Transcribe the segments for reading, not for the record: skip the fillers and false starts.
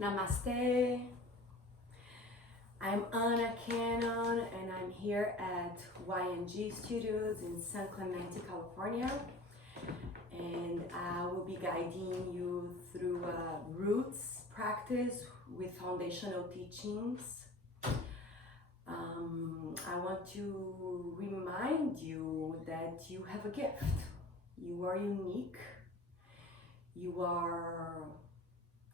Namaste. I'm Anna Cannon and I'm here at YNG Studios in San Clemente, California. And I will be guiding you through roots practice with foundational teachings. I want to remind you that you have a gift. You are unique. You are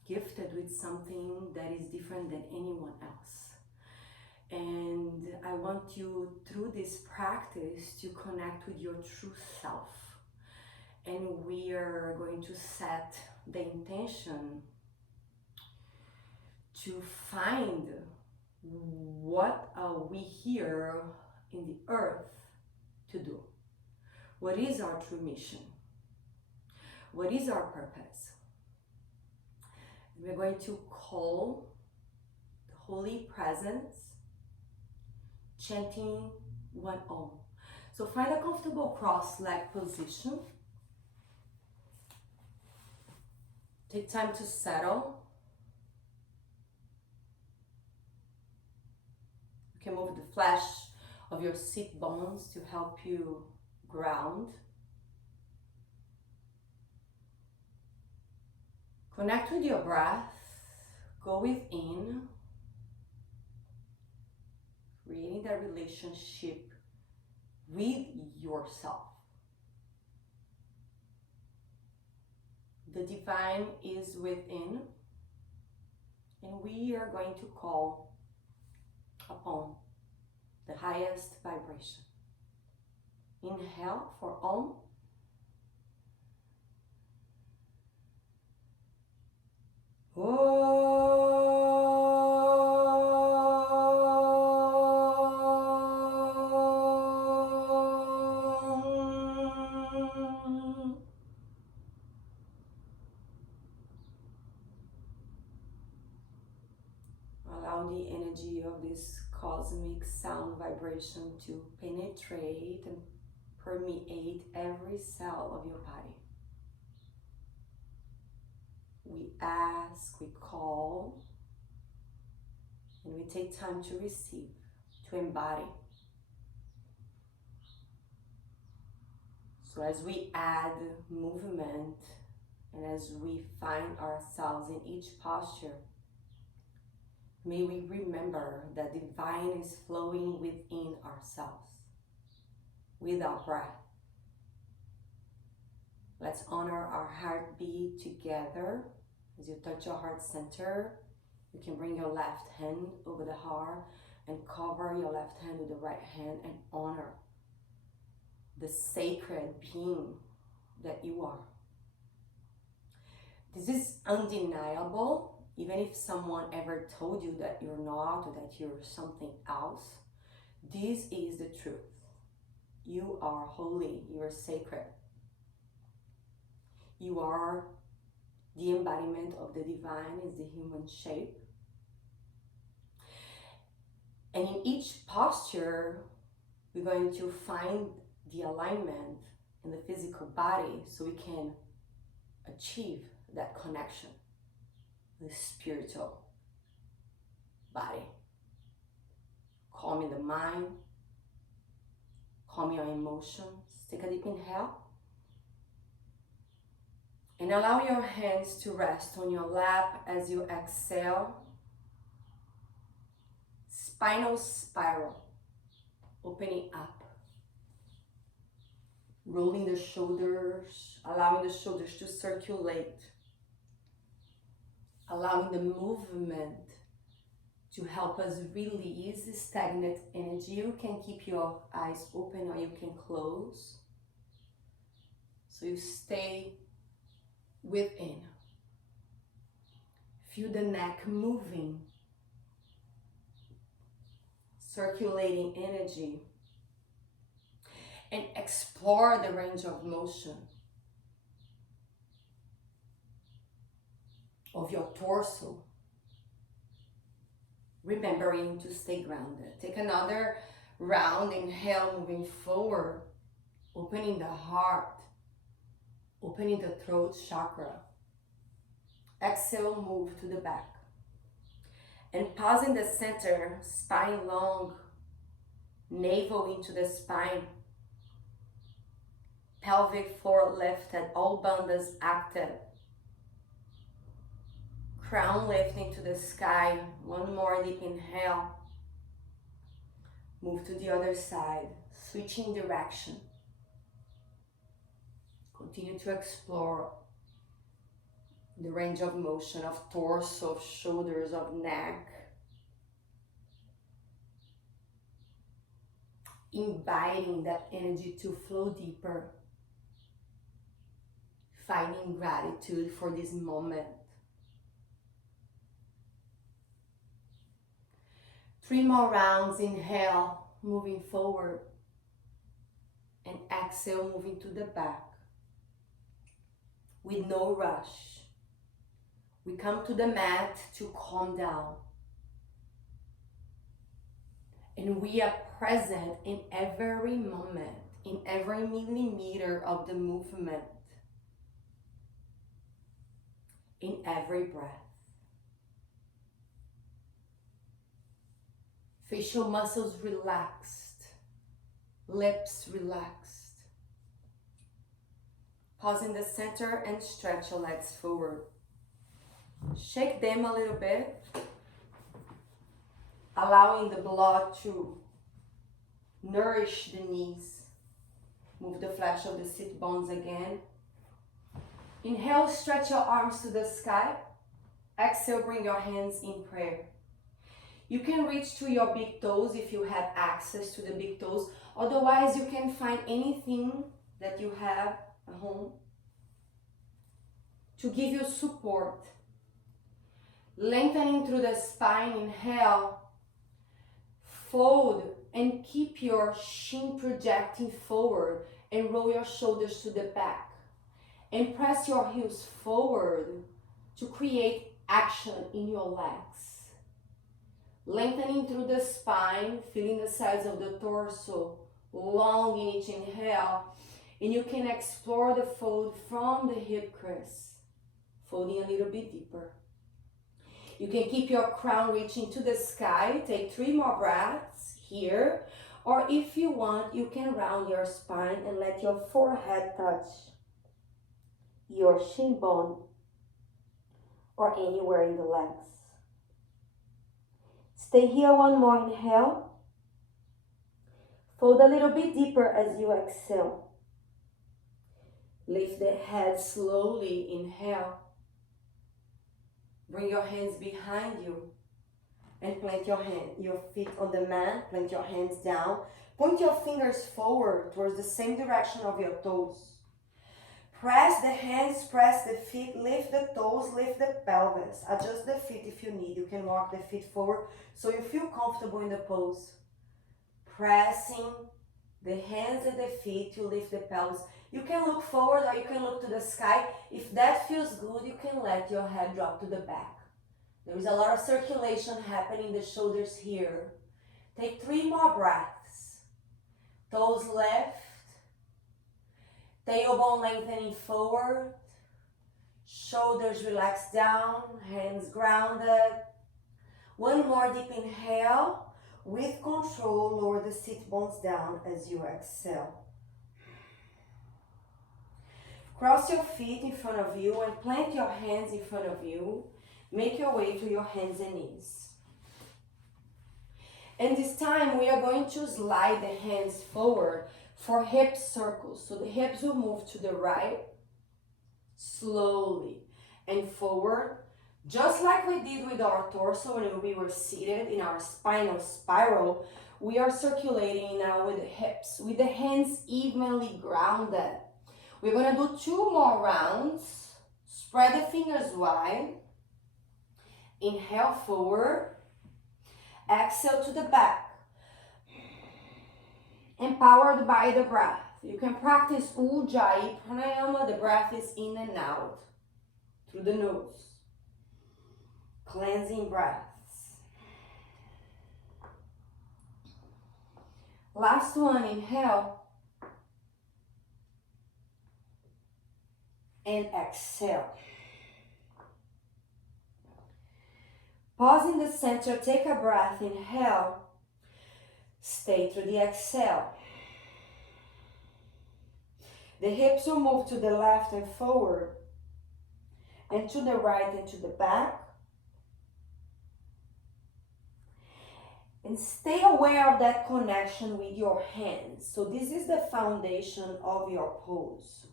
gifted with something that is different than anyone else. And I want you, through this practice, to connect with your true self. And we are going to set the intention to find what are we here in the earth to do. What is our true mission? What is our purpose? We're going to call the Holy Presence, chanting one Om. So find a comfortable cross-leg position. Take time to settle. You can move the flesh of your seat bones to help you ground. Connect with your breath. Go within, creating that relationship with yourself. The divine is within, and we are going to call upon the highest vibration. Inhale for Om. Allow the energy of this cosmic sound vibration to penetrate and permeate every cell of your body. We ask, we call, and we take time to receive, to embody. So as we add movement and as we find ourselves in each posture, may we remember that divine is flowing within ourselves, with our breath. Let's honor our heartbeat together. As you touch your heart center, you can bring your left hand over the heart and cover your left hand with the right hand and honor the sacred being that you are. This is undeniable. Even if someone ever told you that you're not or that you're something else, this is the truth. You are holy, you are sacred. You are the embodiment of the divine, is the human shape. And in each posture, we're going to find the alignment in the physical body so we can achieve that connection with the spiritual body. Calming the mind, calming your emotions. Take a deep inhale. And allow your hands to rest on your lap as you exhale. Spinal spiral, opening up. Rolling the shoulders, allowing the shoulders to circulate. Allowing the movement to help us release stagnant energy. You can keep your eyes open or you can close. So you stay within. Feel the neck moving, circulating energy, and explore the range of motion of your torso, remembering to stay grounded. Take another round, inhale, moving forward, opening the heart, opening the throat chakra. Exhale, move to the back. And pause in the center, spine long, navel into the spine, pelvic floor lifted, all bandhas active. Crown lifting to the sky. One more deep inhale. Move to the other side, switching direction. Continue to explore the range of motion of torso, of shoulders, of neck. Inviting that energy to flow deeper. Finding gratitude for this moment. 3 more rounds. Inhale, moving forward. And exhale, moving to the back. With no rush. We come to the mat to calm down. And we are present in every moment, in every millimeter of the movement, in every breath. Facial muscles relaxed, lips relaxed. Pause in the center and stretch your legs forward. Shake them a little bit, allowing the blood to nourish the knees. Move the flesh of the sit bones again. Inhale, stretch your arms to the sky. Exhale, bring your hands in prayer. You can reach to your big toes if you have access to the big toes. Otherwise, you can find anything that you have at home to give you support. Lengthening through the spine, inhale. Fold and keep your shin projecting forward and roll your shoulders to the back. And press your heels forward to create action in your legs. Lengthening through the spine, feeling the sides of the torso, long in each inhale. And you can explore the fold from the hip crease, folding a little bit deeper. You can keep your crown reaching to the sky. Take 3 more breaths here. Or if you want, you can round your spine and let your forehead touch your shin bone or anywhere in the legs. Stay here, 1 more inhale. Fold a little bit deeper as you exhale. Lift the head slowly, inhale. Bring your hands behind you and plant your feet on the mat, plant your hands down. Point your fingers forward towards the same direction of your toes. Press the hands, press the feet, lift the toes, lift the pelvis. Adjust the feet if you need. You can walk the feet forward so you feel comfortable in the pose. Pressing the hands and the feet to lift the pelvis. You can look forward or you can look to the sky. If that feels good, you can let your head drop to the back. There is a lot of circulation happening in the shoulders here. Take 3 more breaths. Toes left. Tailbone lengthening forward. Shoulders relaxed down. Hands grounded. 1 more deep inhale. With control, lower the sit bones down as you exhale. Cross your feet in front of you and plant your hands in front of you. Make your way to your hands and knees. And this time we are going to slide the hands forward for hip circles. So the hips will move to the right, slowly, and forward. Just like we did with our torso when we were seated in our spinal spiral, we are circulating now with the hips, with the hands evenly grounded. We're going to do 2 more rounds. Spread the fingers wide. Inhale forward. Exhale to the back. Empowered by the breath. You can practice Ujjayi Pranayama. The breath is in and out through the nose. Cleansing breaths. Last one, inhale. And exhale. Pause in the center, take a breath, inhale, stay through the exhale. The hips will move to the left and forward, and to the right and to the back. And stay aware of that connection with your hands. So this is the foundation of your pose.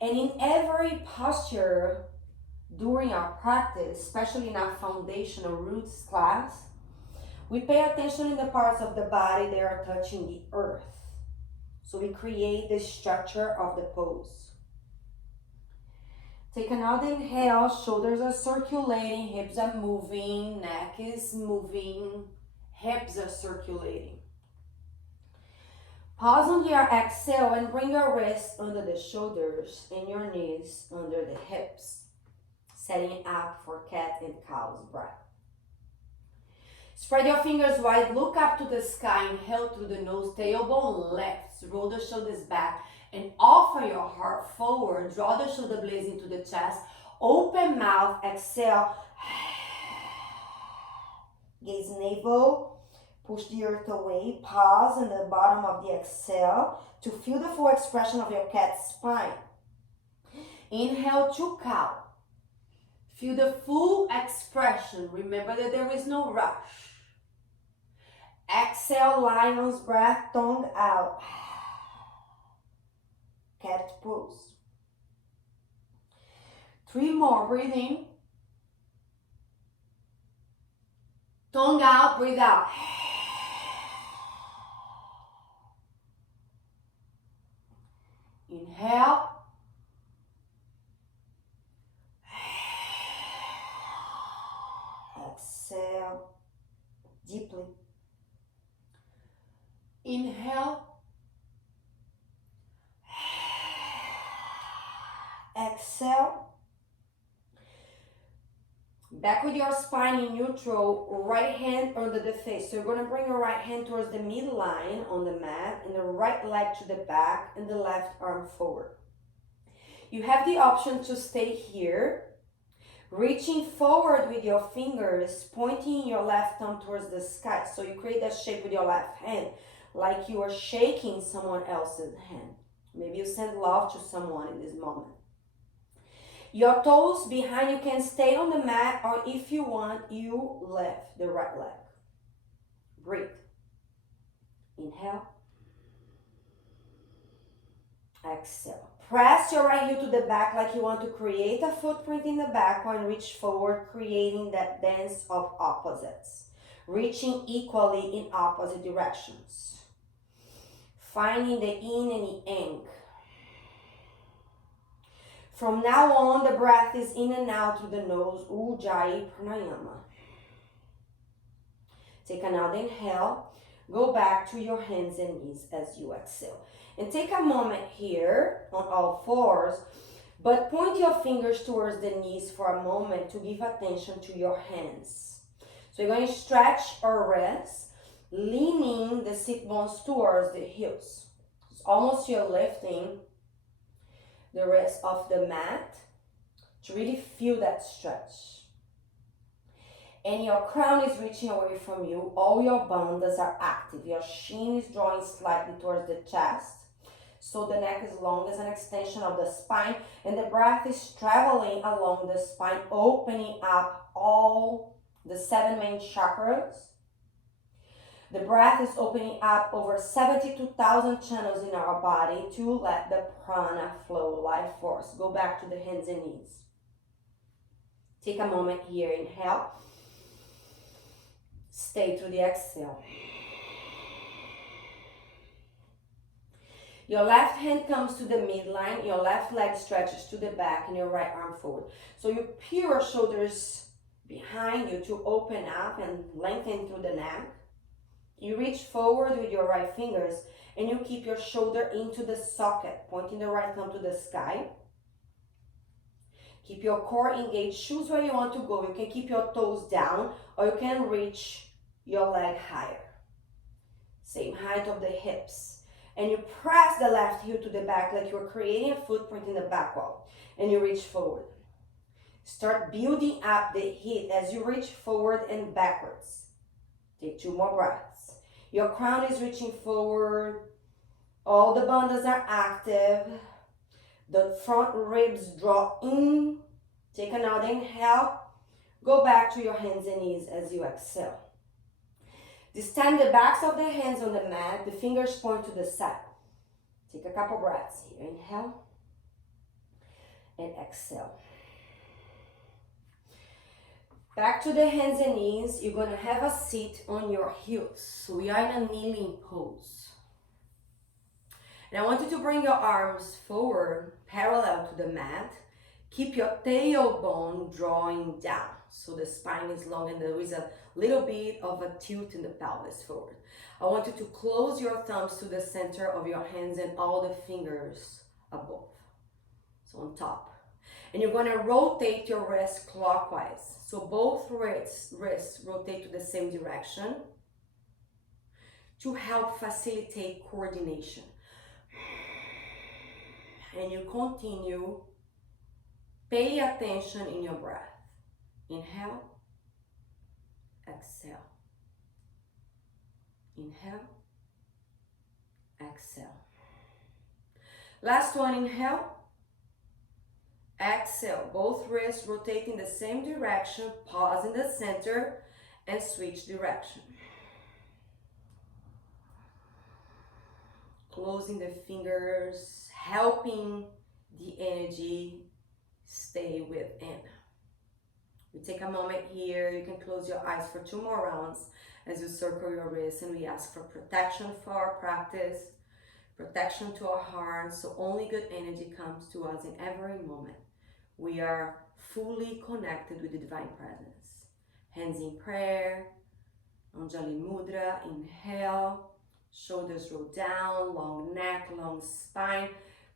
And in every posture during our practice, especially in our foundational roots class, we pay attention in the parts of the body that are touching the earth. So we create the structure of the pose. Take another inhale, shoulders are circulating, hips are moving, neck is moving, hips are circulating. Pause on your exhale and bring your wrists under the shoulders and your knees under the hips, setting up for cat and cow's breath. Spread your fingers wide, look up to the sky, inhale through the nose, tailbone left, roll the shoulders back, and offer your heart forward. Draw the shoulder blades into the chest, open mouth, exhale. Gaze navel, push the earth away, pause in the bottom of the exhale to feel the full expression of your cat's spine. Inhale to cow. Feel the full expression. Remember that there is no rush. Exhale, lion's breath, tongue out. Cat pose. 3 more, breathe in. Tongue out, breathe out. Inhale. Exhale deeply. Inhale. Exhale. Back with your spine in neutral, right hand under the face. So you're going to bring your right hand towards the midline on the mat and the right leg to the back and the left arm forward. You have the option to stay here, reaching forward with your fingers, pointing your left thumb towards the sky. So you create that shape with your left hand, like you are shaking someone else's hand. Maybe you send love to someone in this moment. Your toes behind you can stay on the mat, or if you want, you lift the right leg. Breathe. Inhale. Exhale. Press your right heel to the back like you want to create a footprint in the back and reach forward, creating that dance of opposites. Reaching equally in opposite directions. Finding the yin and the yang. From now on, the breath is in and out through the nose, Ujjayi Pranayama. Take another inhale. Go back to your hands and knees as you exhale. And take a moment here on all fours, but point your fingers towards the knees for a moment to give attention to your hands. So you're going to stretch or rest, leaning the sit bones towards the heels. It's almost you're lifting the rest of the mat to really feel that stretch. And your crown is reaching away from you. All your bandhas are active. Your chin is drawing slightly towards the chest. So the neck is long as an extension of the spine. And the breath is traveling along the spine, opening up all the 7 main chakras. The breath is opening up over 72,000 channels in our body to let the prana flow, life force. Go back to the hands and knees. Take a moment here. Inhale. Stay through the exhale. Your left hand comes to the midline, your left leg stretches to the back, and your right arm forward. So you peel your shoulders behind you to open up and lengthen through the neck. You reach forward with your right fingers, and you keep your shoulder into the socket, pointing the right thumb to the sky. Keep your core engaged. Choose where you want to go. You can keep your toes down, or you can reach your leg higher. Same height of the hips. And you press the left heel to the back like you're creating a footprint in the back wall. And you reach forward. Start building up the heat as you reach forward and backwards. Take 2 more breaths. Your crown is reaching forward. All the bandhas are active. The front ribs draw in. Take another inhale. Go back to your hands and knees as you exhale. This time the backs of the hands on the mat, the fingers point to the side. Take a couple breaths here. Inhale and exhale. Back to the hands and knees. You're going to have a seat on your heels. So we are in a kneeling pose. And I want you to bring your arms forward, parallel to the mat. Keep your tailbone drawing down. So the spine is long and there is a little bit of a tilt in the pelvis forward. I want you to close your thumbs to the center of your hands and all the fingers above. So on top. And you're going to rotate your wrists clockwise. So both wrists rotate to the same direction to help facilitate coordination. And you continue. Pay attention in your breath. Inhale, exhale. Inhale, exhale. Last one, inhale. Exhale, both wrists rotate in the same direction, pause in the center, and switch direction. Closing the fingers, helping the energy stay within. We take a moment here. You can close your eyes for 2 more rounds as you circle your wrists, and we ask for protection for our practice, protection to our hearts, so only good energy comes to us in every moment. We are fully connected with the Divine Presence. Hands in prayer, Anjali Mudra, inhale, shoulders roll down, long neck, long spine,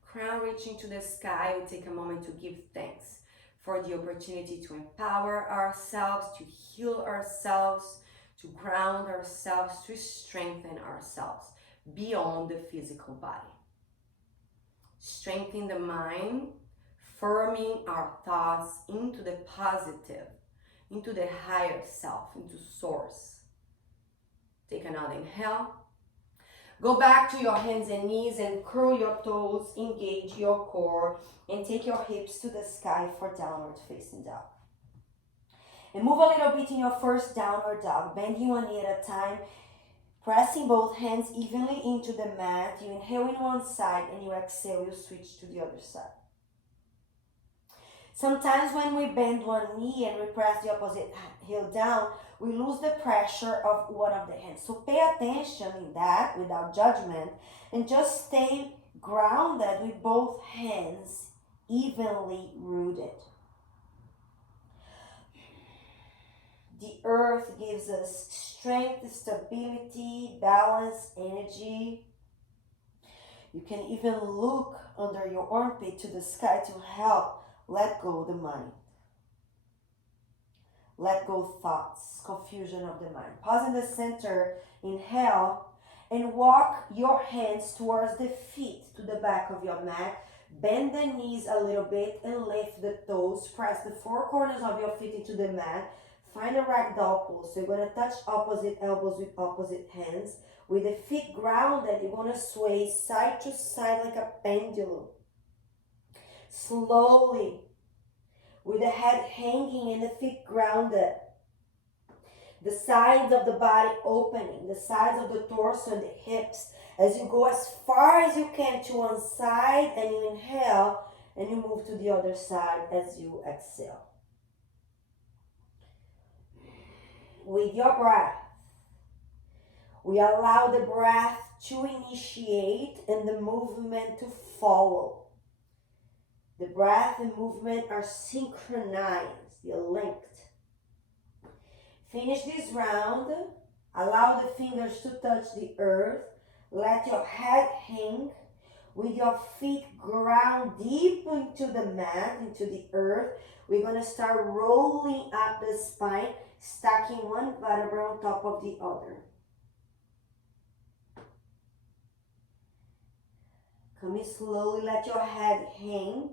crown reaching to the sky. We take a moment to give thanks for the opportunity to empower ourselves, to heal ourselves, to ground ourselves, to strengthen ourselves beyond the physical body. Strengthen the mind, firming our thoughts into the positive, into the higher self, into source. Take another inhale. Go back to your hands and knees and curl your toes, engage your core, and take your hips to the sky for downward facing dog. And move a little bit in your first downward dog, bending one knee at a time, pressing both hands evenly into the mat. You inhale in one side and you exhale, you switch to the other side. Sometimes when we bend one knee and we press the opposite heel down, we lose the pressure of one of the hands. So pay attention in that without judgment and just stay grounded with both hands evenly rooted. The earth gives us strength, stability, balance, energy. You can even look under your armpit to the sky to help let go the mind. Let go thoughts, confusion of the mind. Pause in the center, inhale, and walk your hands towards the feet to the back of your mat. Bend the knees a little bit and lift the toes. Press the 4 corners of your feet into the mat. Find a ragdoll pose. So you're going to touch opposite elbows with opposite hands. With the feet grounded, you're going to sway side to side like a pendulum. Slowly, with the head hanging and the feet grounded. The sides of the body opening, the sides of the torso and the hips. As you go as far as you can to one side and you inhale and you move to the other side as you exhale. With your breath, we allow the breath to initiate and the movement to follow. The breath and movement are synchronized, they're linked. Finish this round. Allow the fingers to touch the earth. Let your head hang with your feet ground deep into the mat, into the earth. We're going to start rolling up the spine, stacking one vertebra on top of the other. Come in slowly, let your head hang.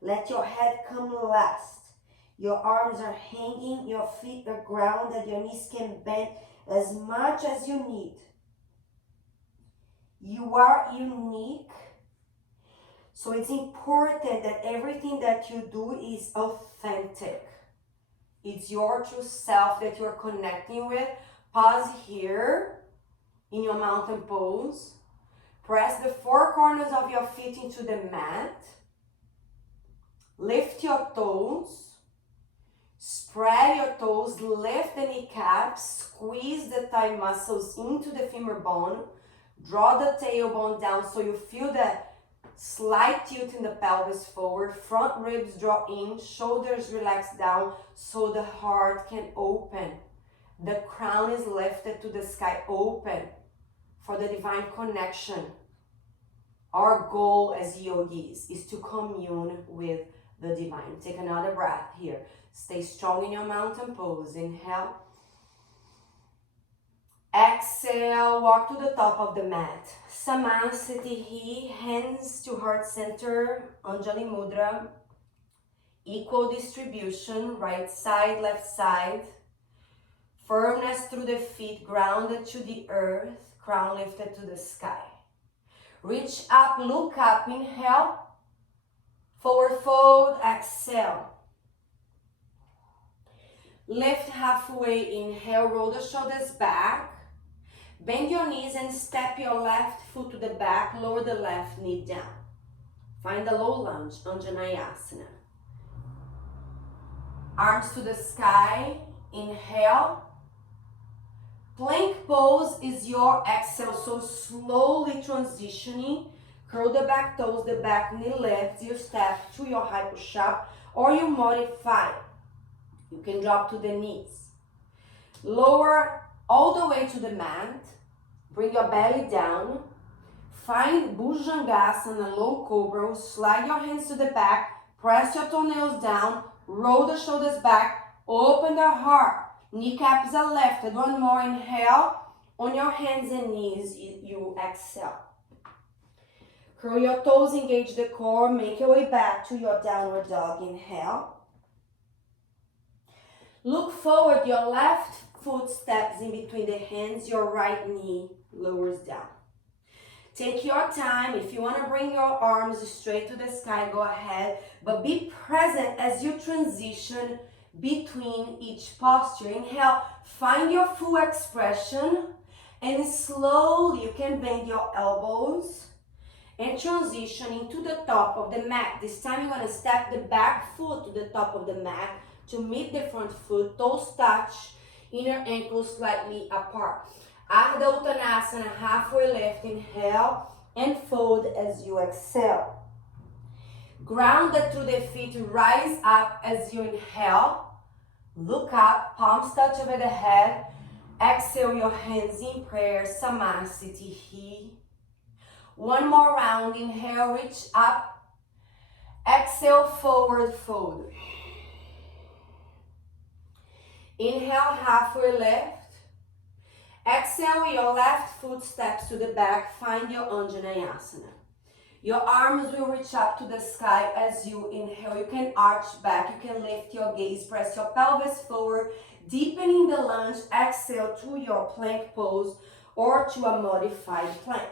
Let your head come last. Your arms are hanging, your feet are grounded, your knees can bend as much as you need. You are unique. So it's important that everything that you do is authentic. It's your true self that you're connecting with. Pause here in your mountain pose. Press the four corners of your feet into the mat. Lift your toes. Spread your toes. Lift the kneecaps. Squeeze the thigh muscles into the femur bone. Draw the tailbone down so you feel that slight tilt in the pelvis forward. Front ribs draw in. Shoulders relax down so the heart can open. The crown is lifted to the sky, open for the divine connection. Our goal as yogis is to commune with the divine. Take another breath here. Stay strong in your mountain pose. Inhale. Exhale, walk to the top of the mat. Samasthiti, hands to heart center, Anjali Mudra. Equal distribution, right side, left side. Firmness through the feet, grounded to the earth, crown lifted to the sky. Reach up, look up, inhale. Forward fold, exhale. Lift halfway, inhale, roll the shoulders back. Bend your knees and step your left foot to the back, lower the left knee down. Find a low lunge, Anjaneyasana. Arms to the sky, inhale. Plank pose is your exhale, so slowly transitioning. Curl the back toes, the back knee lifts, you step to your high push-up, or you modify. You can drop to the knees. Lower all the way to the mat. Bring your belly down. Find Bhujangasana, low cobra. Slide your hands to the back. Press your toenails down. Roll the shoulders back. Open the heart. Kneecaps are lifted. One more. Inhale. On your hands and knees, you exhale. Curl your toes, engage the core. Make your way back to your downward dog. Inhale. Look forward. Your left foot steps in between the hands. Your right knee lowers down. Take your time. If you want to bring your arms straight to the sky, go ahead. But be present as you transition between each posture. Inhale. Find your full expression. And slowly you can bend your elbows and transition into the top of the mat. This time you're going to step the back foot to the top of the mat to meet the front foot. Toes touch, inner ankles slightly apart. Ardha Uttanasana, halfway lift. Inhale and fold as you exhale. Grounded through the feet, rise up as you inhale. Look up, palms touch over the head. Exhale your hands in prayer, Samasthiti. One more round. Inhale, reach up. Exhale, forward fold. Inhale, halfway lift. Exhale, your left foot steps to the back. Find your Anjaneyasana. Your arms will reach up to the sky as you inhale. You can arch back. You can lift your gaze. Press your pelvis forward. Deepening the lunge. Exhale to your plank pose or to a modified plank.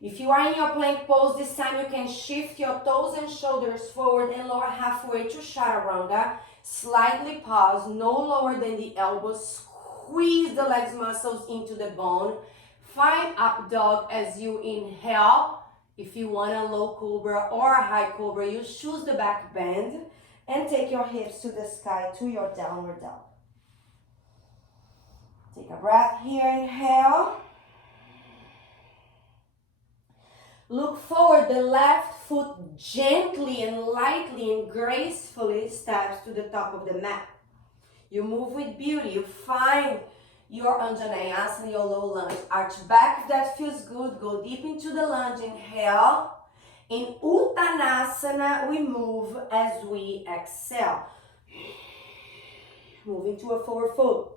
If you are in your plank pose, this time you can shift your toes and shoulders forward and lower halfway to Chaturanga. Slightly pause, no lower than the elbows. Squeeze the legs muscles into the bone. Find up dog as you inhale. If you want a low cobra or a high cobra, you choose the back bend and take your hips to the sky to your downward dog. Take a breath here, inhale. Look forward, the left foot gently and lightly and gracefully steps to the top of the mat. You move with beauty. You find your Anjaneyasana, your low lunge. Arch back if that feels good. Go deep into the lunge. Inhale. In Uttanasana, we move as we exhale. Moving to a forward fold.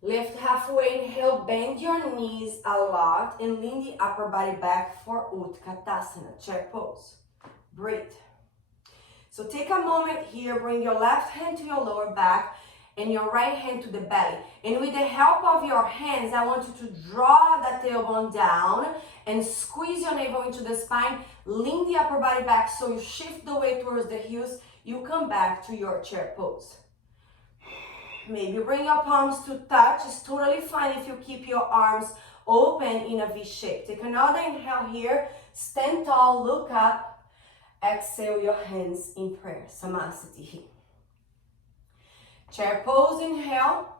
Lift halfway, inhale, bend your knees a lot and lean the upper body back for Utkatasana, chair pose. Breathe. So take a moment here, bring your left hand to your lower back and your right hand to the belly. And with the help of your hands, I want you to draw that tailbone down and squeeze your navel into the spine. Lean the upper body back so you shift the weight towards the heels. You come back to your chair pose. Maybe bring your palms to touch. It's totally fine if you keep your arms open in a V shape. Take another inhale here. Stand tall, look up. Exhale your hands in prayer. Samasthiti. Chair pose, inhale.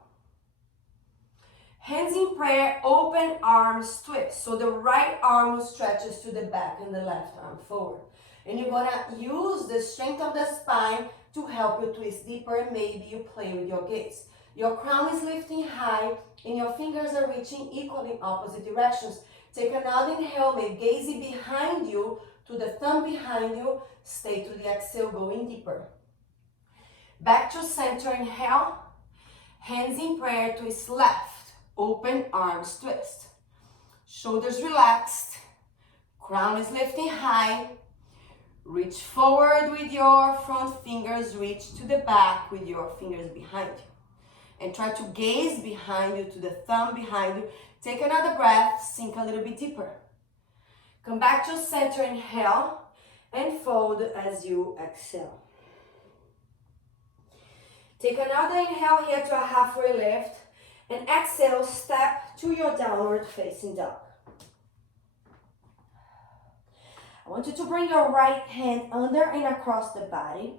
Hands in prayer, open arms twist. So the right arm stretches to the back and the left arm forward. And you're gonna use the strength of the spine to help you twist deeper, and maybe you play with your gaze. Your crown is lifting high and your fingers are reaching equally in opposite directions. Take another inhale, maybe gaze behind you to the thumb behind you. Stay to the exhale, going deeper. Back to center, inhale. Hands in prayer, twist left. Open arms, twist. Shoulders relaxed. Crown is lifting high. Reach forward with your front fingers. Reach to the back with your fingers behind you. And try to gaze behind you to the thumb behind you. Take another breath. Sink a little bit deeper. Come back to center, inhale. And fold as you exhale. Take another inhale here to a halfway lift. And exhale, step to your downward facing dog. I want you to bring your right hand under and across the body.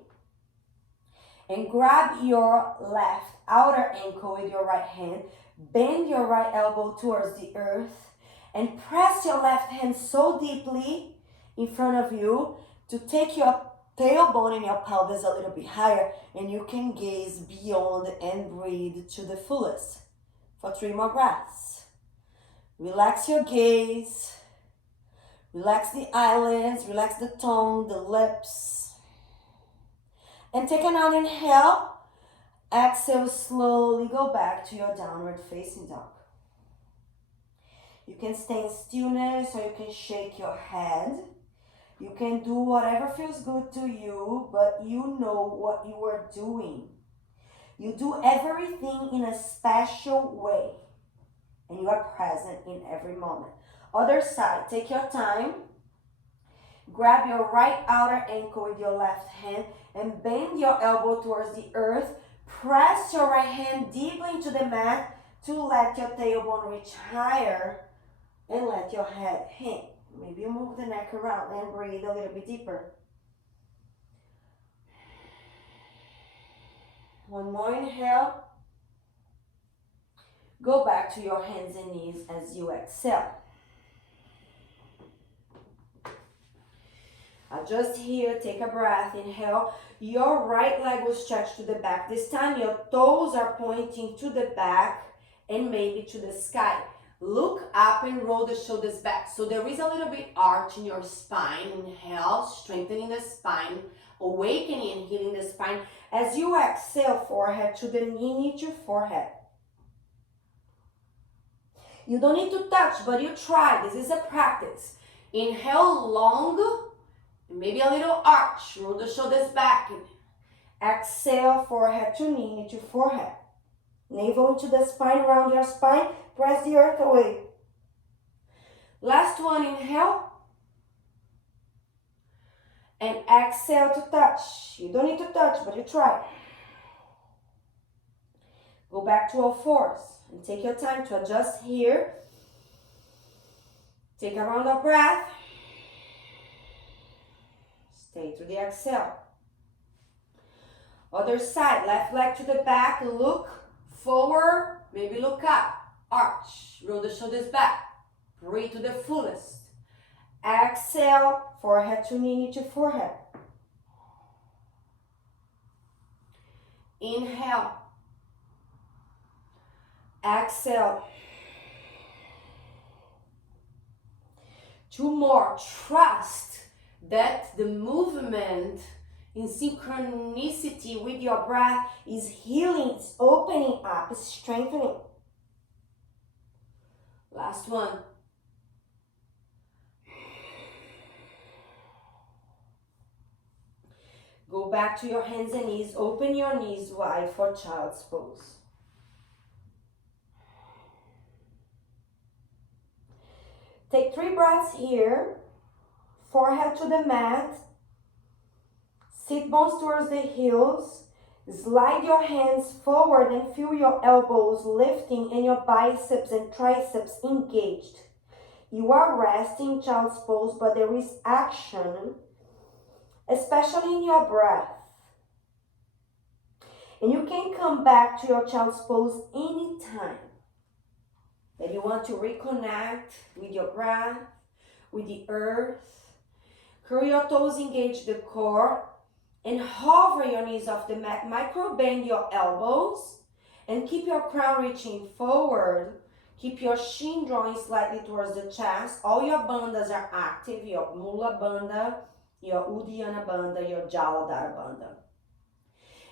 And grab your left outer ankle with your right hand. Bend your right elbow towards the earth. And press your left hand so deeply in front of you to take your tailbone and your pelvis a little bit higher. And you can gaze beyond and breathe to the fullest. For 3 more breaths. Relax your gaze. Relax the eyelids. Relax the tongue, the lips. And take another inhale. Exhale, slowly go back to your downward facing dog. You can stay in stillness or you can shake your head. You can do whatever feels good to you, but you know what you are doing. You do everything in a special way. And you are present in every moment. Other side, take your time. Grab your right outer ankle with your left hand and bend your elbow towards the earth. Press your right hand deeply into the mat to let your tailbone reach higher and let your head hang. Maybe you move the neck around and breathe a little bit deeper. One more inhale. Go back to your hands and knees as you exhale. Adjust here, take a breath, inhale. Your right leg will stretch to the back. This time your toes are pointing to the back and maybe to the sky. Look up and roll the shoulders back. So there is a little bit arch in your spine. Inhale, strengthening the spine, awakening and healing the spine. As you exhale, forehead to the knee to forehead. You don't need to touch, but you try. This is a practice. Inhale long, maybe a little arch. Roll the shoulders back. Exhale, forehead to knee to forehead. Navel into the spine, round your spine. Press the earth away. Last one, inhale. And exhale to touch. You don't need to touch, but you try. Go back to all fours. And take your time to adjust here. Take a round of breath. Stay through the exhale. Other side, left leg to the back. Look forward, maybe look up. Arch, roll the shoulders back. Breathe to the fullest. Exhale, forehead to knee to forehead. Inhale. Exhale. 2 more. Trust that the movement in synchronicity with your breath is healing, it's opening up, it's strengthening. Last one. Go back to your hands and knees. Open your knees wide for child's pose. Take 3 breaths here. Forehead to the mat. Sit bones towards the heels. Slide your hands forward and feel your elbows lifting and your biceps and triceps engaged. You are resting child's pose, but there is action, especially in your breath. And you can come back to your child's pose anytime that you want to reconnect with your breath, with the earth. Curl your toes, engage the core, and hover your knees off the mat. Micro bend your elbows and keep your crown reaching forward. Keep your shin drawing slightly towards the chest. All your bandhas are active. Your Mula Bandha, your Uddiyana Bandha, your Jaladhara Bandha.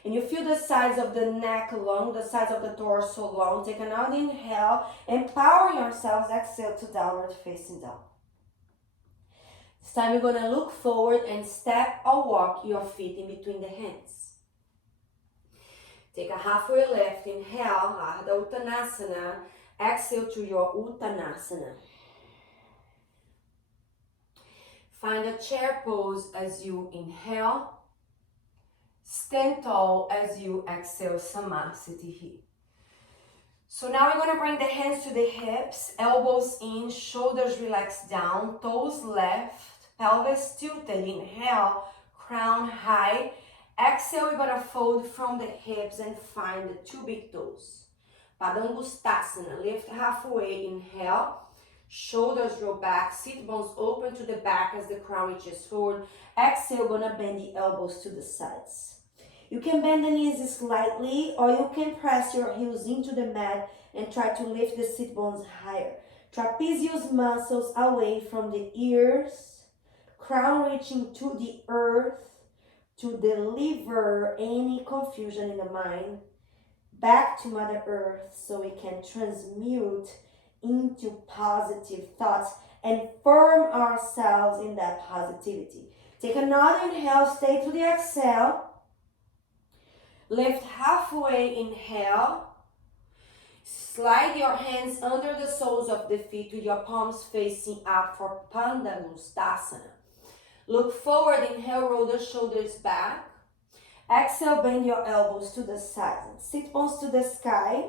And you feel the sides of the neck long, the sides of the torso long. Take another inhale. Empower yourselves. Exhale to downward facing dog. This time you're going to look forward and step or walk your feet in between the hands. Take a halfway lift. Inhale, Ardha Uttanasana. Exhale to your Uttanasana. Find a chair pose as you inhale. Stand tall as you exhale, Samasthiti. So now we're going to bring the hands to the hips, elbows in, shoulders relaxed down, toes left, pelvis tilted. Inhale, crown high. Exhale, we're going to fold from the hips and find the 2 big toes. Padangustasana, lift halfway, inhale. Shoulders roll back, sit bones open to the back as the crown reaches forward. Exhale, gonna bend the elbows to the sides. You can bend the knees slightly, or you can press your heels into the mat and try to lift the sit bones higher. Trapezius muscles away from the ears, crown reaching to the earth to deliver any confusion in the mind back to Mother Earth so we can transmute into positive thoughts and firm ourselves in that positivity. Take another inhale, stay to the exhale. Lift halfway, inhale. Slide your hands under the soles of the feet with your palms facing up for Padangustasana. Look forward, inhale, roll the shoulders back. Exhale, bend your elbows to the sides. Sit bones to the sky.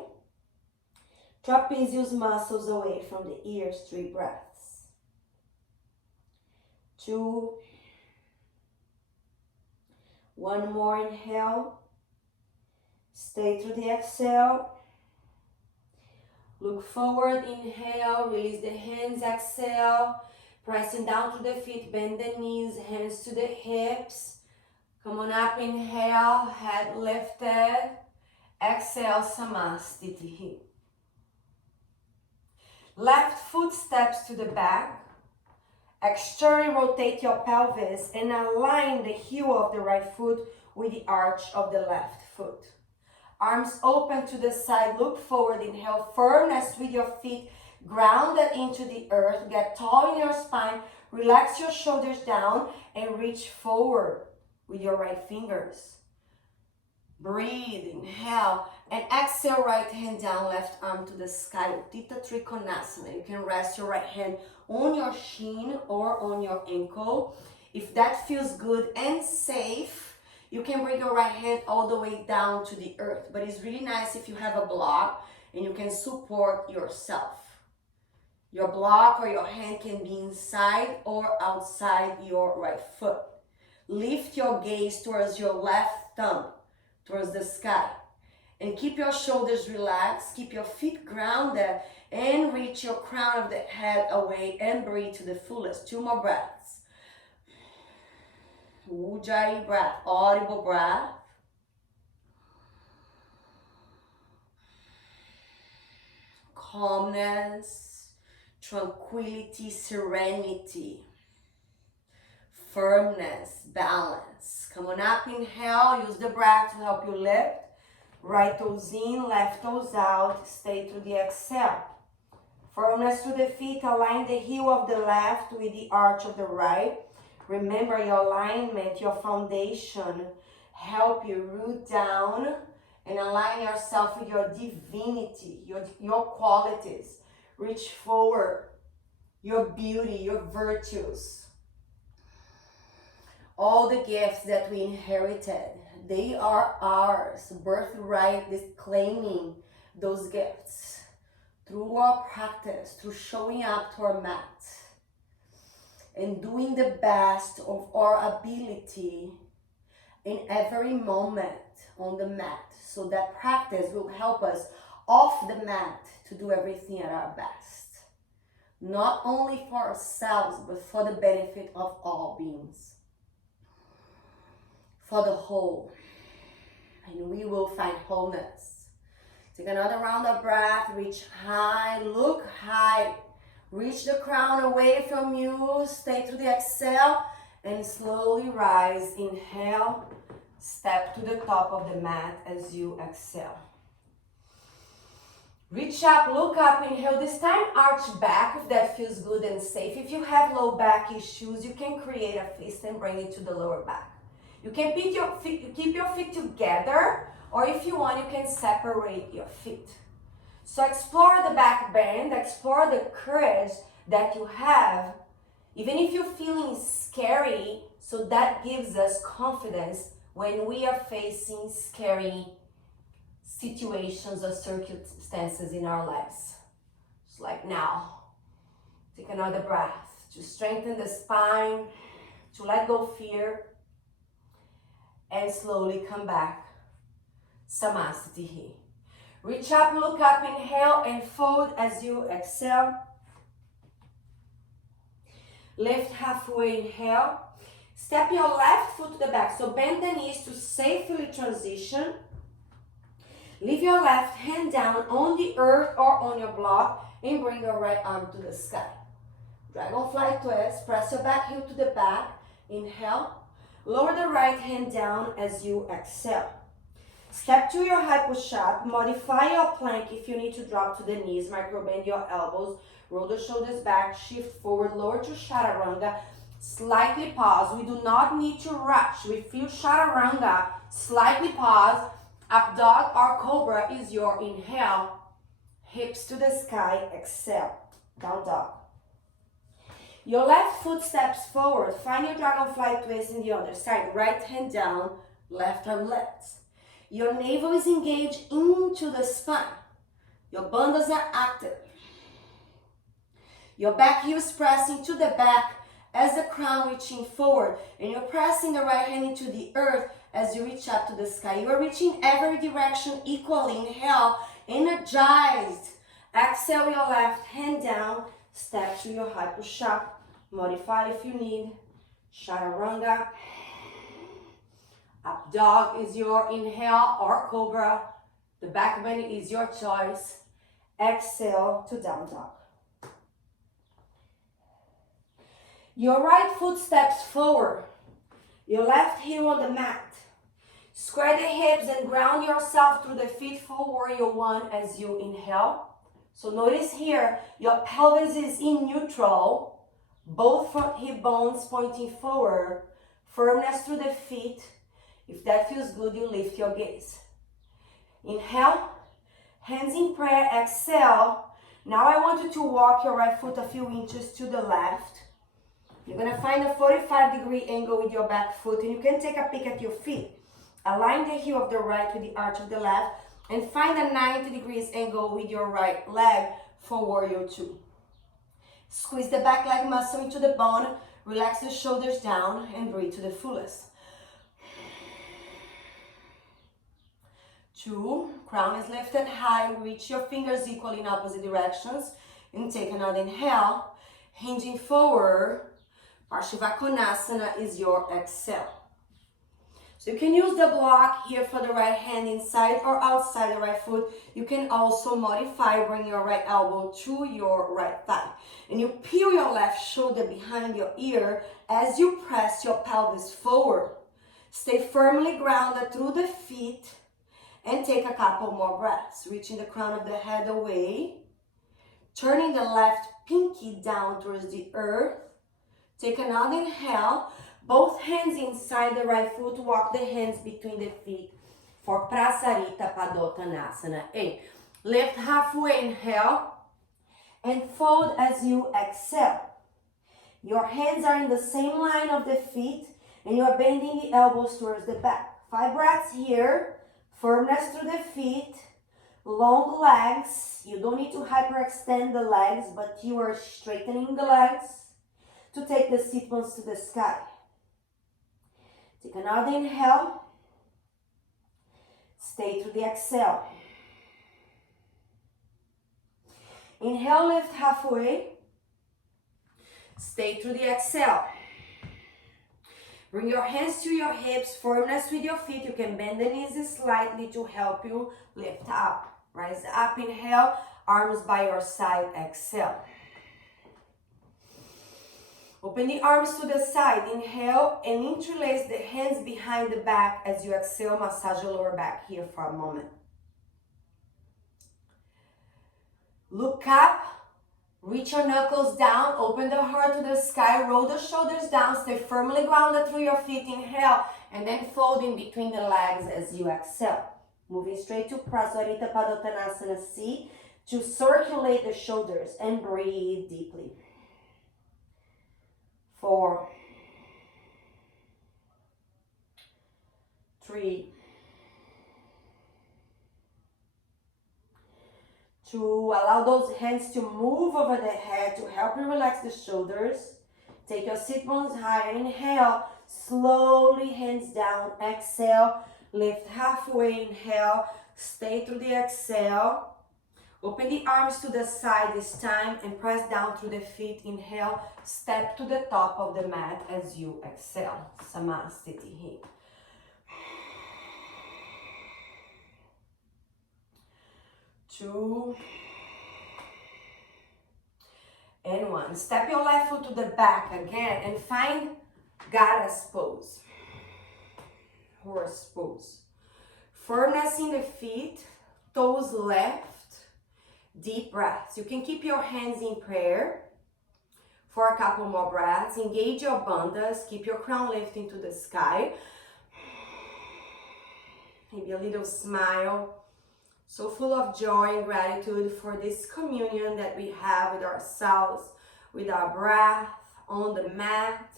Trapezius muscles away from the ears. 3 breaths. 2. 1 more inhale. Stay through the exhale. Look forward, inhale, release the hands, exhale. Pressing down to the feet, bend the knees, hands to the hips. Come on up, inhale, head lifted. Exhale, Samasthiti. Left foot steps to the back. Externally rotate your pelvis and align the heel of the right foot with the arch of the left foot. Arms open to the side, look forward, inhale, firmness with your feet grounded into the earth. Get tall in your spine, relax your shoulders down and reach forward with your right fingers. Breathe, inhale, and exhale, right hand down, left arm to the sky, Utthita Trikonasana. You can rest your right hand on your shin or on your ankle. If that feels good and safe, you can bring your right hand all the way down to the earth. But it's really nice if you have a block and you can support yourself. Your block or your hand can be inside or outside your right foot. Lift your gaze towards your left thumb, towards the sky. And keep your shoulders relaxed, keep your feet grounded, and reach your crown of the head away and breathe to the fullest. 2 more breaths. Ujjayi breath, audible breath. Calmness, tranquility, serenity, firmness, balance. Come on up, inhale, use the breath to help you lift. Right toes in, left toes out, stay to the exhale. Firmness to the feet, align the heel of the left with the arch of the right. Remember, your alignment, your foundation, help you root down and align yourself with your divinity, your qualities. Reach forward, your beauty, your virtues. All the gifts that we inherited, they are ours. Birthright is claiming those gifts through our practice, through showing up to our mat and doing the best of our ability in every moment on the mat. So that practice will help us off the mat to do everything at our best. Not only for ourselves, but for the benefit of all beings. For the whole. And we will find wholeness. Take another round of breath. Reach high. Look high. Reach the crown away from you. Stay through the exhale. And slowly rise. Inhale. Step to the top of the mat as you exhale. Reach up, look up, inhale. This time arch back if that feels good and safe. If you have low back issues, you can create a fist and bring it to the lower back. You can keep your feet together, or if you want, you can separate your feet. So explore the back bend, explore the courage that you have, even if you're feeling scary, so that gives us confidence when we are facing scary situations or circumstances in our lives. Just like now. Take another breath to strengthen the spine, to let go fear, and slowly come back. Samasthiti. Reach up, look up, inhale, and fold as you exhale. Lift halfway, inhale. Step your left foot to the back. So bend the knees to safely transition. Leave your left hand down on the earth or on your block and bring your right arm to the sky. Dragonfly twist. Press your back heel to the back. Inhale. Lower the right hand down as you exhale. Step to your high push-up. Modify your plank if you need to drop to the knees. Micro-bend your elbows. Roll the shoulders back. Shift forward. Lower to Chaturanga. Slightly pause. We do not need to rush. We feel Chaturanga. Slightly pause. Up dog or cobra is your inhale. Hips to the sky. Exhale. Down dog. Your left foot steps forward. Find your dragonfly twist in the other side. Right hand down. Left arm lifts. Your navel is engaged into the spine. Your bandhas are active. Your back heel is pressing to the back as the crown reaching forward. And you're pressing the right hand into the earth as you reach up to the sky. You are reaching every direction equally. Inhale, energized. Exhale your left hand down. Step to your high push-up. Modify if you need. Chaturanga. Up dog is your inhale or cobra. The back bend is your choice. Exhale to down dog. Your right foot steps forward. Your left heel on the mat. Square the hips and ground yourself through the feet for warrior one as you inhale. So notice here, your pelvis is in neutral. Both front hip bones pointing forward. Firmness through the feet. If that feels good, you lift your gaze. Inhale, hands in prayer, exhale. Now I want you to walk your right foot a few inches to the left. You're gonna find a 45-degree angle with your back foot, and you can take a peek at your feet. Align the heel of the right with the arch of the left, and find a 90 degrees angle with your right leg for warrior two. Squeeze the back leg muscle into the bone, relax the shoulders down, and breathe to the fullest. 2, crown is lifted high, reach your fingers equally in opposite directions, and take another inhale, hinging forward. Parshivakonasana is your exhale. So you can use the block here for the right hand inside or outside the right foot. You can also modify, bring your right elbow to your right thigh. And you peel your left shoulder behind your ear as you press your pelvis forward. Stay firmly grounded through the feet and take a couple more breaths. Reaching the crown of the head away. Turning the left pinky down towards the earth. Take another inhale. Both hands inside the right foot. Walk the hands between the feet for Prasarita Padottanasana. 8. Lift halfway, inhale, and fold as you exhale. Your hands are in the same line of the feet, and you're bending the elbows towards the back. 5 breaths here. Firmness through the feet. Long legs. You don't need to hyperextend the legs, but you are straightening the legs to take the sit bones to the sky. Take another inhale. Stay through the exhale. Inhale, lift halfway. Stay through the exhale. Bring your hands to your hips, firmness with your feet. You can bend the knees slightly to help you lift up. Rise up, inhale, arms by your side, exhale. Open the arms to the side, inhale, and interlace the hands behind the back as you exhale. Massage your lower back here for a moment. Look up, reach your knuckles down, open the heart to the sky, roll the shoulders down, stay firmly grounded through your feet, inhale, and then fold in between the legs as you exhale. Moving straight to Prasarita Padottanasana C to circulate the shoulders and breathe deeply. 4, 3, 2, allow those hands to move over the head to help you relax the shoulders. Take your sit bones higher. Inhale, slowly hands down. Exhale, lift halfway. Inhale, stay through the exhale. Open the arms to the side this time and press down through the feet. Inhale, step to the top of the mat as you exhale. Samasthiti here. 2 and 1. Step your left foot to the back again and find Goddess pose. Horse pose. Firmness in the feet, toes left. Deep breaths. You can keep your hands in prayer for a couple more breaths. Engage your bandhas. Keep your crown lifting to the sky. Maybe a little smile. So full of joy and gratitude for this communion that we have with ourselves, with our breath on the mat.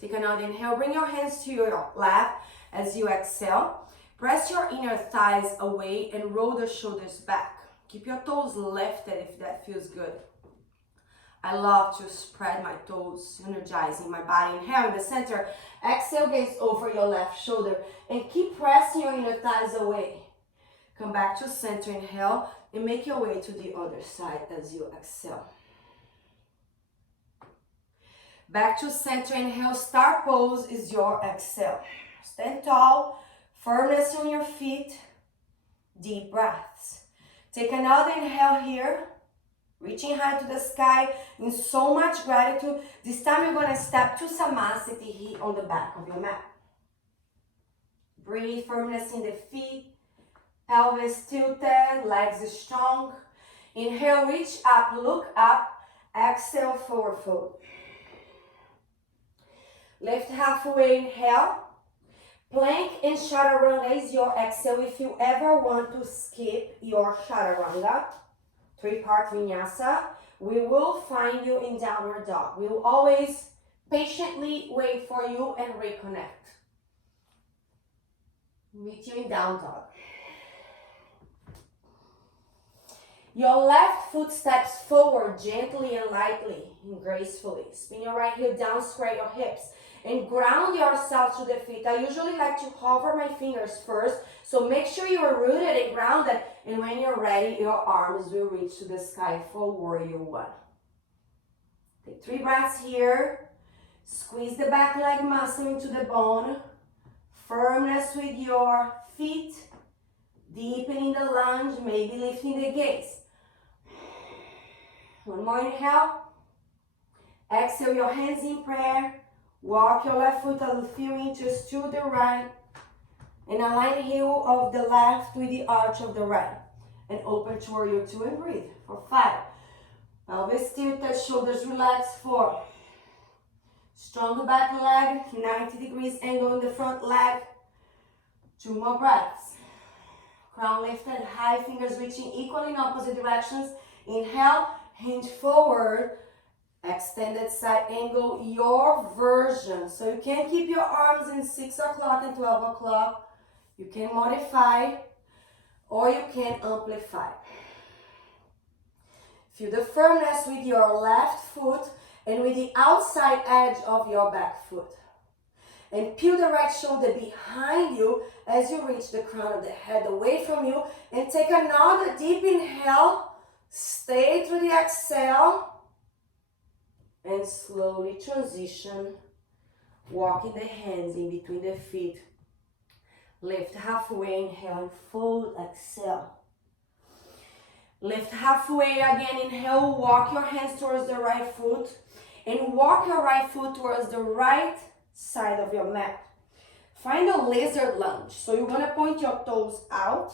Take another inhale. Bring your hands to your lap as you exhale. Press your inner thighs away and roll the shoulders back. Keep your toes lifted if that feels good. I love to spread my toes, energizing my body. Inhale in the center. Exhale, gaze over your left shoulder. And keep pressing your inner thighs away. Come back to center, inhale, and make your way to the other side as you exhale. Back to center, inhale. Star pose is your exhale. Stand tall, firmness on your feet, deep breaths. Take another inhale here, reaching high to the sky in so much gratitude. This time you're going to step to Samasthiti here on the back of your mat. Breathe, firmness in the feet, pelvis tilted, legs strong. Inhale, reach up, look up. Exhale, forward fold. Lift halfway, inhale. Plank and Chaturanga is your exhale. If you ever want to skip your Chaturanga, 3-part vinyasa, we will find you in downward dog. We will always patiently wait for you and reconnect. Meet you in down dog. Your left foot steps forward gently and lightly and gracefully. Spin your right heel down, square your hips. And ground yourself to the feet. I usually like to hover my fingers first. So make sure you are rooted and grounded. And when you're ready, your arms will reach to the sky for Warrior 1. Take 3 breaths here. Squeeze the back leg muscle into the bone. Firmness with your feet. Deepening the lunge, maybe lifting the gaze. One more inhale. Exhale your hands in prayer. Walk your left foot a few inches to the right and align the heel of the left with the arch of the right. And open to Warrior 2 and breathe for 5. Pelvis tilted, shoulders relaxed. 4. Strong back leg, 90 degrees angle in the front leg. 2 more breaths. Crown lifted, high fingers reaching equally in opposite directions. Inhale, hinge forward, extended side angle, your version. So you can keep your arms in 6 o'clock and 12 o'clock. You can modify or you can amplify. Feel the firmness with your left foot and with the outside edge of your back foot. And peel the right shoulder behind you as you reach the crown of the head away from you. And take another deep inhale. Stay through the exhale. And slowly transition. Walking the hands in between the feet. Lift halfway, inhale and fold, exhale. Lift halfway again, inhale, walk your hands towards the right foot. And walk your right foot towards the right side of your mat. Find a lizard lunge. So you're going to point your toes out.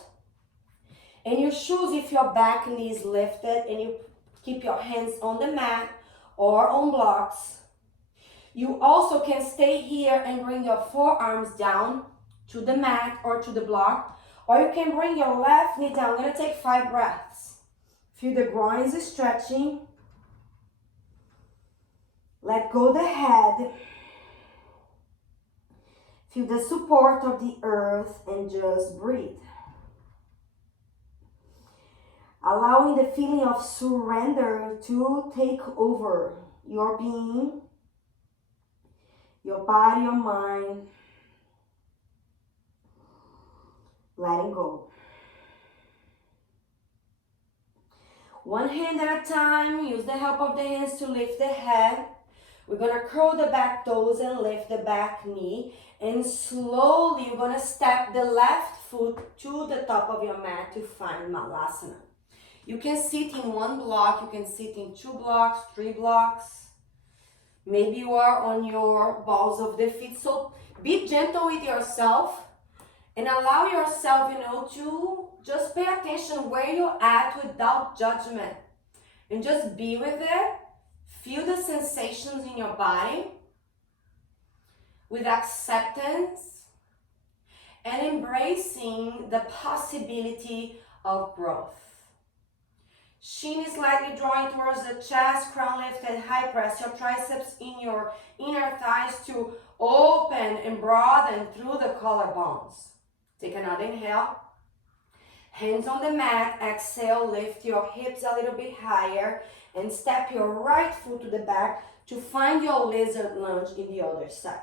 And your shoes, if your back knee is lifted, and you keep your hands on the mat or on blocks. You also can stay here and bring your forearms down to the mat or to the block. Or you can bring your left knee down. I'm going to take 5 breaths. Feel the groins stretching. Let go the head. Feel the support of the earth and just breathe. Allowing the feeling of surrender to take over your being, your body, your mind. Letting go. One hand at a time. Use the help of the hands to lift the head. We're going to curl the back toes and lift the back knee. And slowly you're going to step the left foot to the top of your mat to find Malasana. You can sit in 1 block. You can sit in 2 blocks, 3 blocks. Maybe you are on your balls of the feet. So be gentle with yourself. And allow yourself, to just pay attention where you're at without judgment. And just be with it. Feel the sensations in your body with acceptance and embracing the possibility of growth. Shin is slightly drawing towards the chest, crown lifted, high press your triceps in your inner thighs to open and broaden through the collarbones. Take another inhale. Hands on the mat. Exhale, lift your hips a little bit higher and step your right foot to the back to find your lizard lunge in the other side.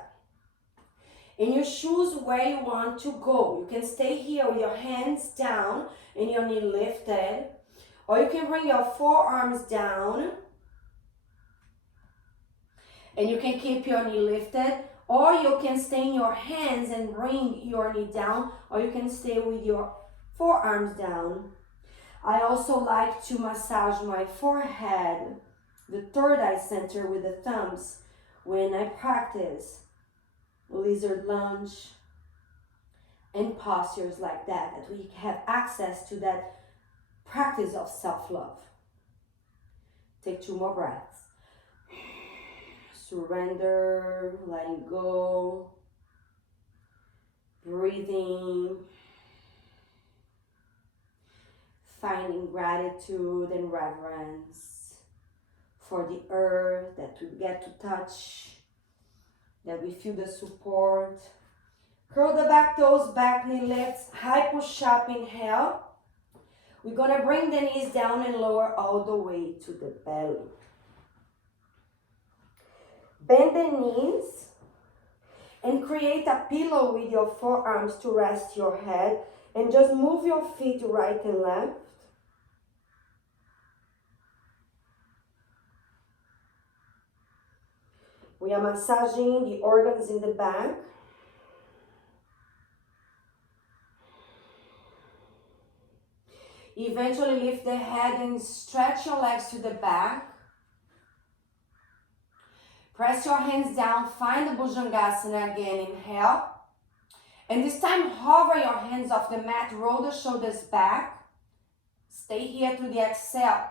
And you choose where you want to go. You can stay here with your hands down and your knee lifted. Or you can bring your forearms down. And you can keep your knee lifted. Or you can stay in your hands and bring your knee down. Or you can stay with your forearms down. I also like to massage my forehead, the third eye center with the thumbs when I practice lizard lunge and postures like that we have access to that practice of self-love. Take 2 more breaths. Surrender, letting go, breathing, finding gratitude and reverence for the earth that we get to touch, that we feel the support. Curl the back toes, back knee lifts, high push up, inhale. We're gonna bring the knees down and lower all the way to the belly. Bend the knees and create a pillow with your forearms to rest your head, and just move your feet right and left. We are massaging the organs in the back. Eventually lift the head and stretch your legs to the back. Press your hands down, find the Bhujangasana again, inhale. And this time hover your hands off the mat, roll the shoulders back. Stay here through the exhale.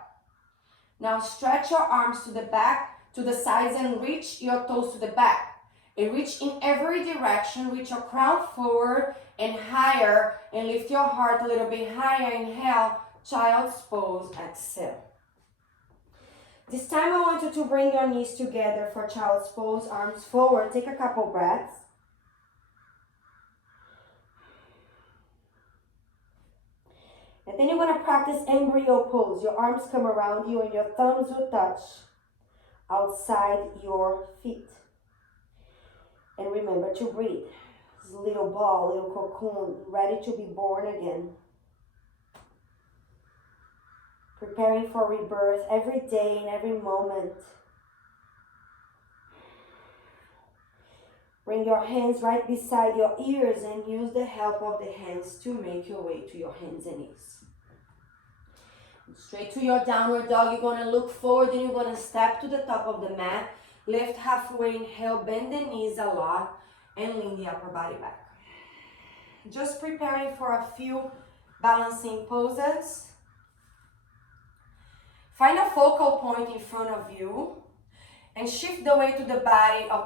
Now stretch your arms to the back, to the sides and reach your toes to the back. And reach in every direction, reach your crown forward and higher, and lift your heart a little bit higher. Inhale, child's pose, exhale. This time I want you to bring your knees together for child's pose, arms forward. Take a couple breaths. And then you're going to practice embryo pose. Your arms come around you and your thumbs will touch outside your feet. And remember to breathe. This little ball, little cocoon, ready to be born again. Preparing for rebirth every day and every moment. Bring your hands right beside your ears and use the help of the hands to make your way to your hands and knees. Straight to your downward dog. You're going to look forward and you're going to step to the top of the mat. Lift halfway, inhale, bend the knees a lot, and lean the upper body back. Just preparing for a few balancing poses. Find a focal point in front of you and shift the weight of the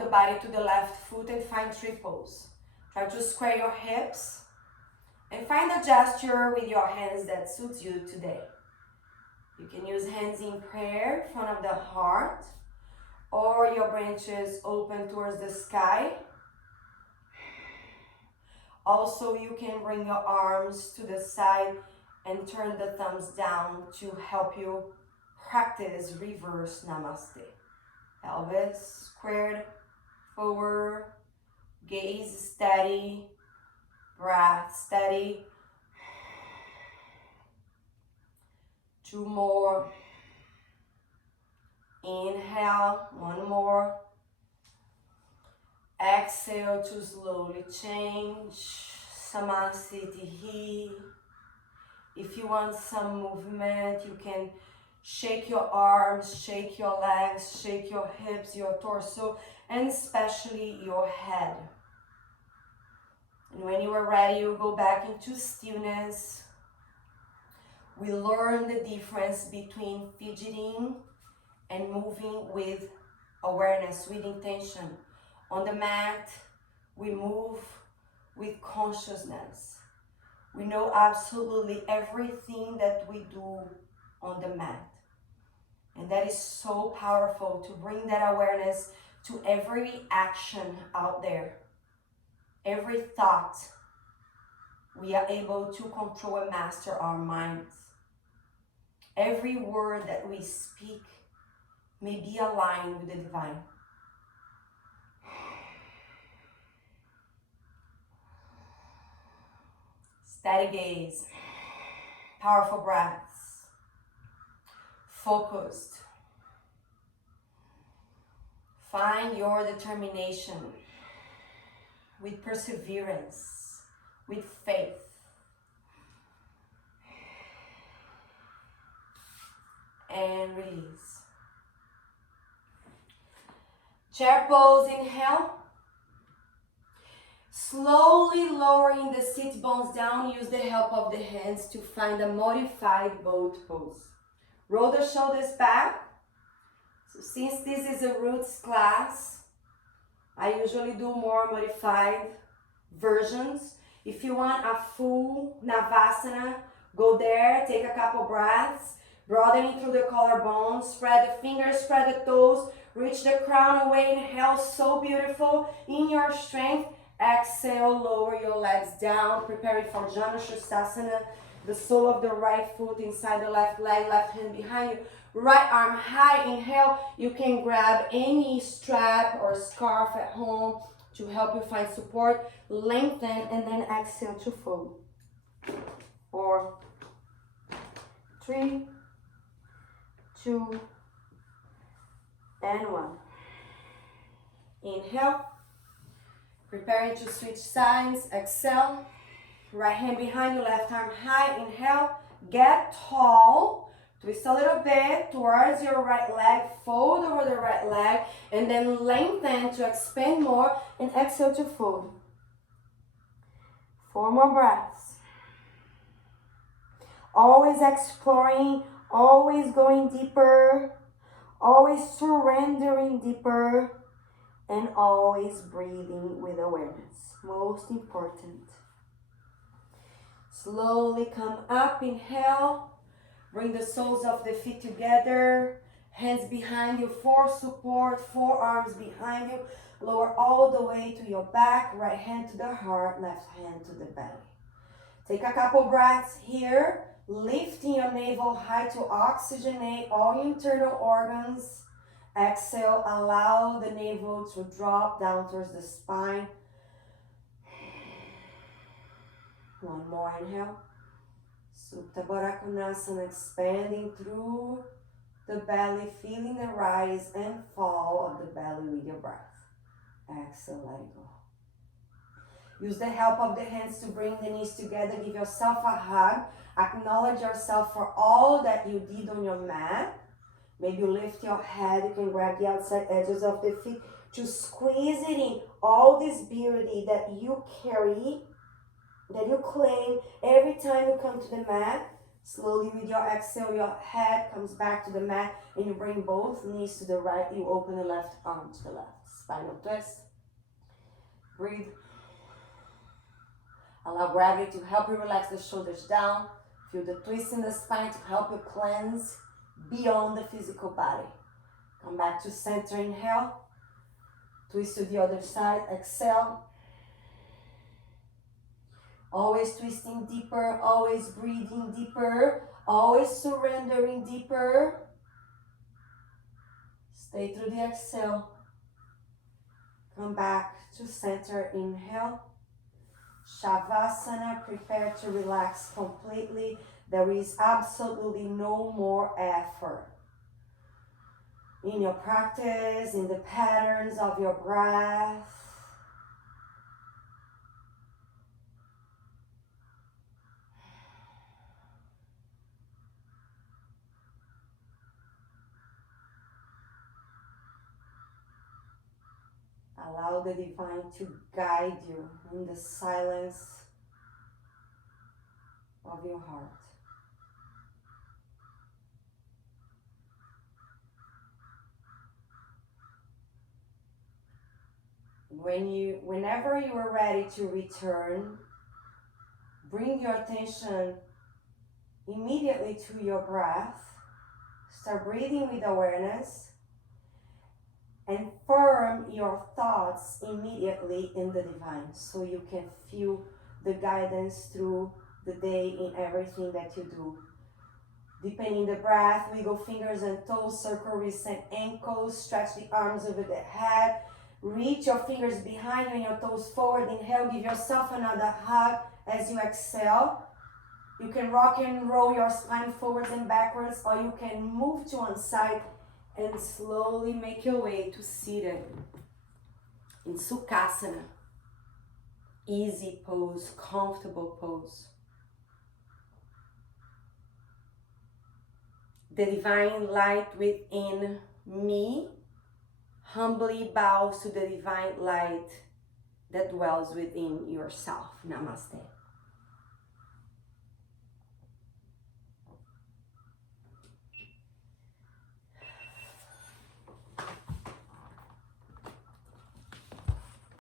body to the left foot and find triples. Try to square your hips and find a gesture with your hands that suits you today. You can use hands in prayer in front of the heart, or your branches open towards the sky. Also, you can bring your arms to the side and turn the thumbs down to help you practice reverse namaste. Pelvis squared forward, gaze steady, breath steady. 2 more. Inhale, 1 more. Exhale to slowly change. Samasthiti. If you want some movement, you can shake your arms, shake your legs, shake your hips, your torso, and especially your head. And when you are ready, you go back into stillness. We learn the difference between fidgeting and moving with awareness, with intention. On the mat, we move with consciousness. We know absolutely everything that we do on the mat. And that is so powerful to bring that awareness to every action out there. Every thought, we are able to control and master our minds. Every word that we speak may be aligned with the divine. Steady gaze, powerful breaths, focused. Find your determination with perseverance, with faith. And release. Chair pose, inhale. Slowly lowering the sit bones down, use the help of the hands to find a modified boat pose. Roll the shoulders back. So since this is a roots class, I usually do more modified versions. If you want a full Navasana, go there, take a couple breaths, broadening through the collarbones, spread the fingers, spread the toes, reach the crown away, inhale, so beautiful, in your strength. Exhale, lower your legs down, preparing for Janu Shastasana, the sole of the right foot inside the left leg, left hand behind you, right arm high, inhale. You can grab any strap or scarf at home to help you find support, lengthen, and then exhale to fold. 4, 3, 2, and 1. Inhale. Preparing to switch sides. Exhale. Right hand behind you, left arm high. Inhale. Get tall. Twist a little bit towards your right leg. Fold over the right leg. And then lengthen to expand more. And exhale to fold. 4 more breaths. Always exploring. Always going deeper. always surrendering deeper and always breathing with awareness. Most important. Slowly come up, inhale. Bring the soles of the feet together. Hands behind you for support, forearms behind you. Lower all the way to your back. Right hand to the heart, left hand to the belly. Take a couple breaths here. Lifting your navel high to oxygenate all your internal organs. Exhale, allow the navel to drop down towards the spine. One more inhale. Supta Baddha Konasana, expanding through the belly, feeling the rise and fall of the belly with your breath. Exhale, let it go. Use the help of the hands to bring the knees together. Give yourself a hug. Acknowledge yourself for all that you did on your mat. Maybe you lift your head. You can grab the outside edges of the feet to squeeze it in. All this beauty that you carry, that you claim every time you come to the mat. Slowly with your exhale, your head comes back to the mat and you bring both knees to the right. You open the left arm to the left. Spinal twist. Breathe. Allow gravity to help you relax the shoulders down. Feel the twist in the spine to help you cleanse beyond the physical body. Come back to center, inhale. Twist to the other side, exhale. Always twisting deeper, always breathing deeper, always surrendering deeper. Stay through the exhale. Come back to center, inhale. Shavasana, prepare to relax completely. There is absolutely no more effort. In your practice, in the patterns of your breath. Allow the divine to guide you in the silence of your heart. Whenever you are ready to return, bring your attention immediately to your breath. Start breathing with awareness. And firm your thoughts immediately in the divine so you can feel the guidance through the day in everything that you do. Deepening the breath, wiggle fingers and toes, circle wrists and ankles, stretch the arms over the head, reach your fingers behind you and your toes forward. Inhale, give yourself another hug as you exhale. You can rock and roll your spine forwards and backwards, or you can move to one side and slowly make your way to seated in Sukhasana. Easy pose, comfortable pose. The divine light within me humbly bows to the divine light that dwells within yourself. Namaste.